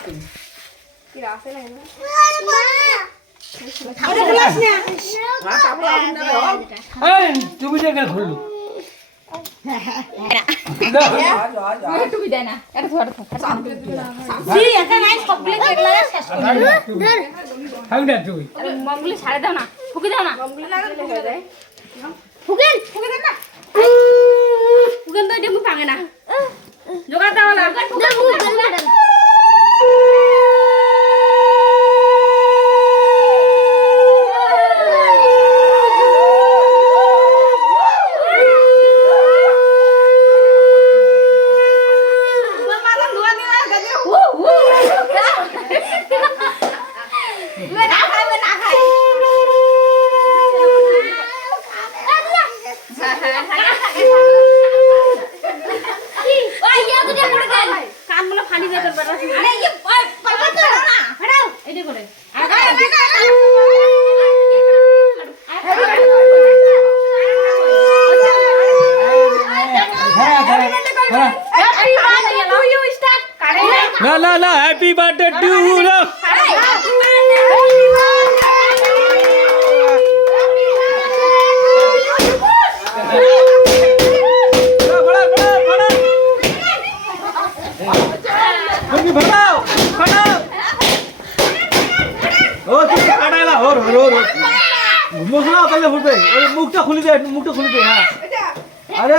কি রাসে না তুমি যে খুললো তুমি দেয় না এটা ধর একা নাই সবগুলো কেক লাগা শেষ তুমি মমগুলি ছাড়ে দাও না ফুকে দাও না মমগুলি লাগালে হয়ে যায় ফুকে দেন না ফুকেন তো ডেমু পাঙে না জোগাড় দাও না ফুকেন না না না হ্যাপি বার্থডে টু ইউ না মুখটা খুলে দে হ্যাঁ আরে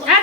ধর